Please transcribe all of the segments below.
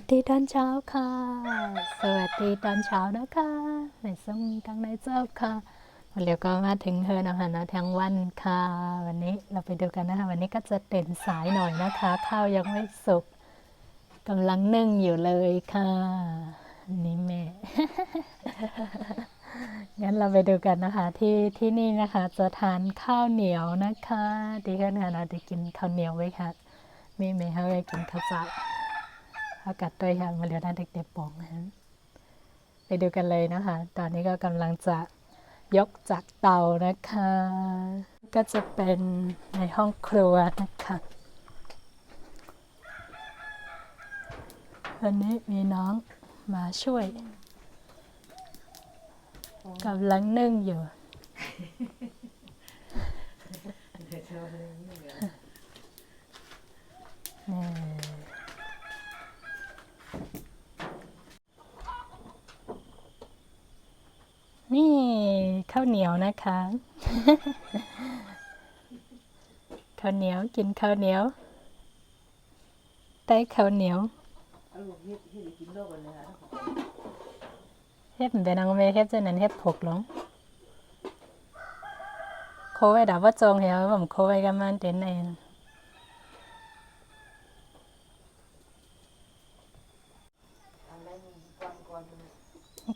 วัสดีตอนเช้าค่ะ สวัสดีตอนเช้านะคะในส้มกังในเจ้าค่ะวันเดียวก็มาถึงเฮอนะคะนะทั้งวันค่ะ วันนี้เราไปดูกันนะคะ วันนี้ก็จะตื่นสายหน่อยนะคะ ข้าวยังไม่สุกกำลังนึ่งอยู่เลยค่ะนี่แม่ งั้นเราไปดูกันนะคะที่นี่นะคะจะทานข้าวเหนียวนะคะดีกันค่ะนะจะกินข้าวเหนียวไว้ค่ะมีเมย์ให้ไว้กินข้าวเจ้าอากาศด้วยค่ะมาเรียนเด็กๆปองนะไปดูกันเลยนะคะตอนนี้ก็กำลังจะยกจากเตานะคะก็จะเป็นในห้องครัวนะคะวันนี้มีน้องมาช่วยกำลังนึ่งอยู่นี่ข้าวเหนียวนะคะข้าวเหนียวกินข้าวเหนียวได้ข้าวเหนียวเฮ็ดเป็นนางเมเฮ็ดจะนั้นเฮ็ดผกหลงโคไว้ดาวว่าจงเหรอผมโคไว้กันมันเต็นเอง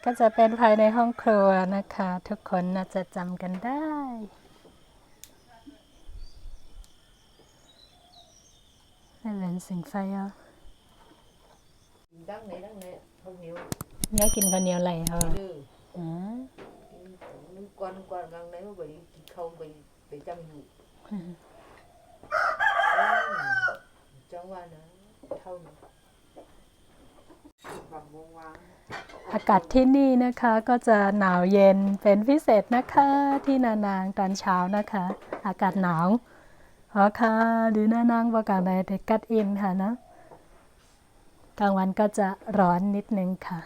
ก็จะเป็นภายในห้องครัวนะคะทุกคนน่าจะจำกันได้นั่นเป็นสิ่งไฟอ่ะnhớกินข้าวเหนียวไหลเหรอquan ngang đấy mà bị không bị chăm vụ trong qua nữa thâu nữa อากาศที่นี่นะคะก็จะหนาวเย็นเป็นพิเศษนะคะที่นานางตอนเช้านะคะอากาศหนาวค่ะดีนานางประกาศในเด็กกัดอินค่ะนะกลางวันก็จะร้อนนิดนึงค่ะ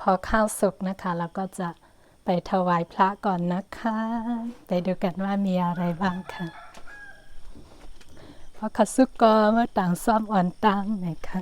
พอข้าวสุกนะคะเราก็จะไปถวายพระก่อนนะคะไปดูกันว่ามีอะไรบ้างค่ะเพราะข้าวสุกก็เมื่อต่างซ้อมอ่อนตังนะคะ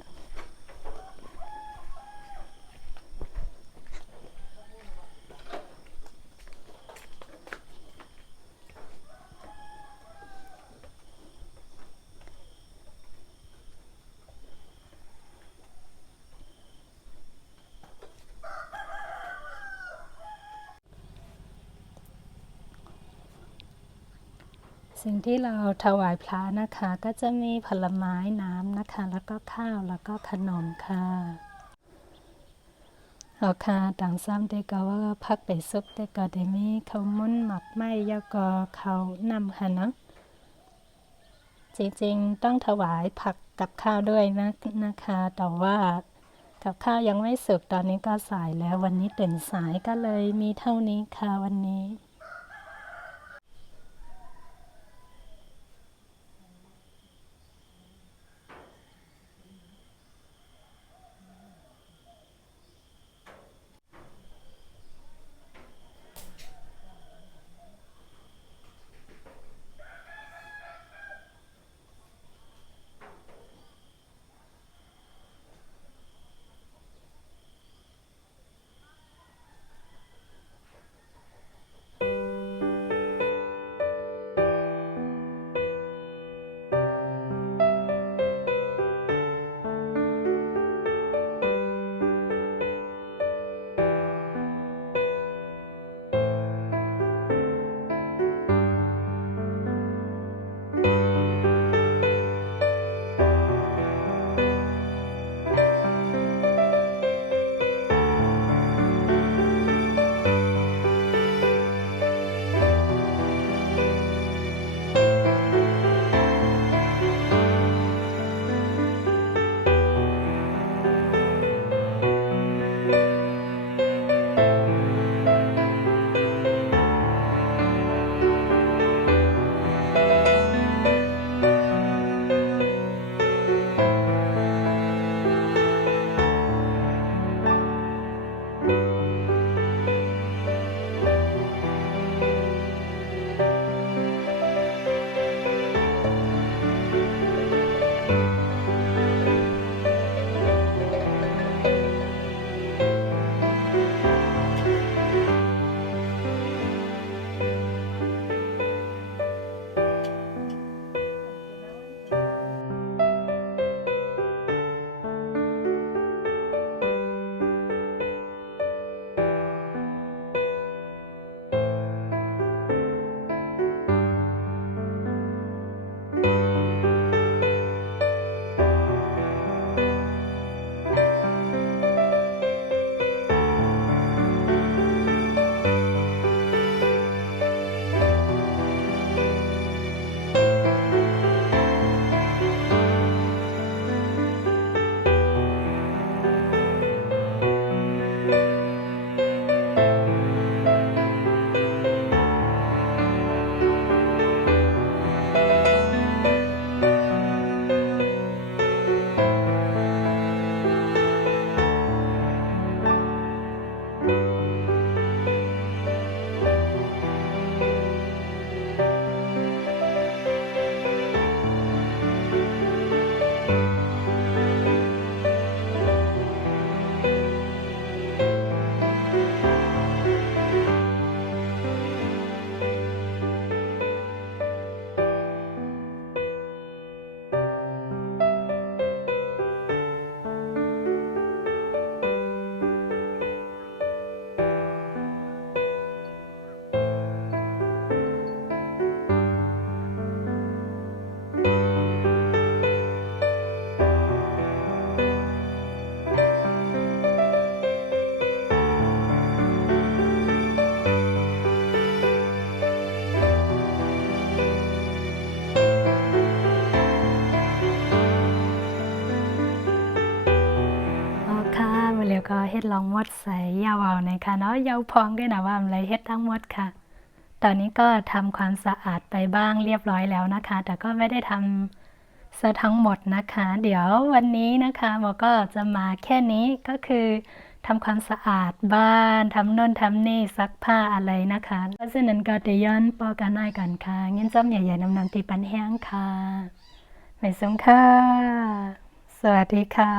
สิ่งที่เราถวายพระนะคะก็จะมีผลไม้น้ำนะคะแล้วก็ข้าวแล้วก็ขนมค่ะเอาค่ะต่างซ้ำได้ก็ว่าพักไปซุปได้ก็ได้มีข้าวมุ้นหมักไหม้ยาก็ข้าวนำค่ะเนาะจริงๆต้องถวายผักกับข้าวด้วยนะคะแต่ว่ากับข้าวยังไม่สุกตอนนี้ก็สายแล้ววันนี้ตื่นสายก็เลยมีเท่านี้ค่ะวันนี้ ก็เฮ็ดลองหมดใส่ยาวเอานะคะเนาะยาวพองด้วยนะว่าอะไรเฮ็ดทั้งหมดค่ะ ตอนนี้ก็ทำความสะอาดไปบ้างเรียบร้อยแล้วนะคะ แต่ก็ไม่ได้ทำซะทั้งหมดนะคะ เดี๋ยววันนี้นะคะหมอก็จะมาแค่นี้ก็คือทำความสะอาดบ้านทำโน่นทำนี่ซักผ้าอะไรนะคะเพราะฉะนั้นก็จะย้อนปอกันหน่อยกันค่ะเงินจ้ำใหญ่ๆน้ำตีปันแห้งค่ะไม่สงค่ะสวัสดีค่ะ